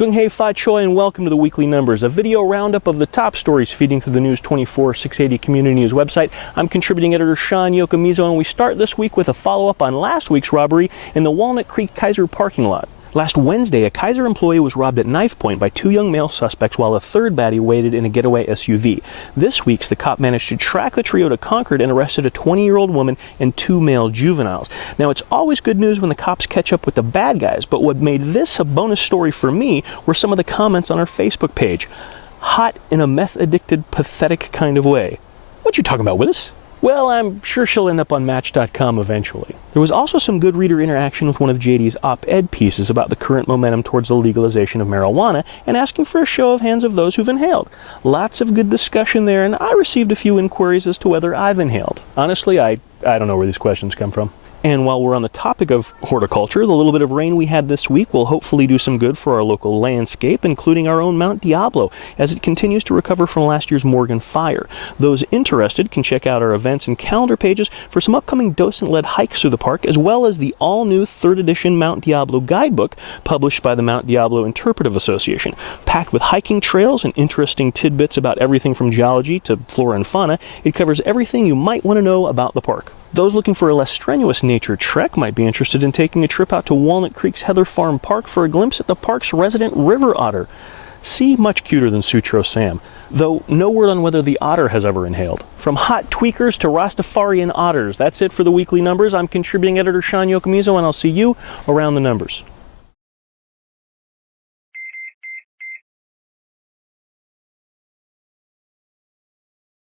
Gung hei fa choi and welcome to the Weekly Numbers, a video roundup of the top stories feeding through the News 24 680 Community News website. I'm contributing editor Sean Yokomizo, and we start this week with a follow-up on last week's robbery in the Walnut Creek Kaiser parking lot. Last Wednesday, a Kaiser employee was robbed at knife point by two young male suspects while a third baddie waited in a getaway SUV. This week, the cop managed to track the trio to Concord and arrested a 20-year-old woman and two male juveniles. Now, it's always good news when the cops catch up with the bad guys, but what made this a bonus story for me were some of the comments on our Facebook page. Hot in a meth-addicted, pathetic kind of way. What you talking about, Willis? Well, I'm sure she'll end up on Match.com eventually. There was also some good reader interaction with one of JD's op-ed pieces about the current momentum towards the legalization of marijuana and asking for a show of hands of those who've inhaled. Lots of good discussion there, and I received a few inquiries as to whether I've inhaled. Honestly, I don't know where these questions come from. And while we're on the topic of horticulture, the little bit of rain we had this week will hopefully do some good for our local landscape, including our own Mount Diablo, as it continues to recover from last year's Morgan fire. Those interested can check out our events and calendar pages for some upcoming docent-led hikes through the park, as well as the all-new 3rd edition Mount Diablo guidebook published by the Mount Diablo Interpretive Association. Packed with hiking trails and interesting tidbits about everything from geology to flora and fauna, it covers everything you might want to know about the park. Those looking for a less strenuous nature trek might be interested in taking a trip out to Walnut Creek's Heather Farm Park for a glimpse at the park's resident river otter. See, much cuter than Sutro Sam, though no word on whether the otter has ever inhaled. From hot tweakers to Rastafarian otters, that's it for the Weekly Numbers. I'm contributing editor Sean Yokomizo, and I'll see you around the numbers.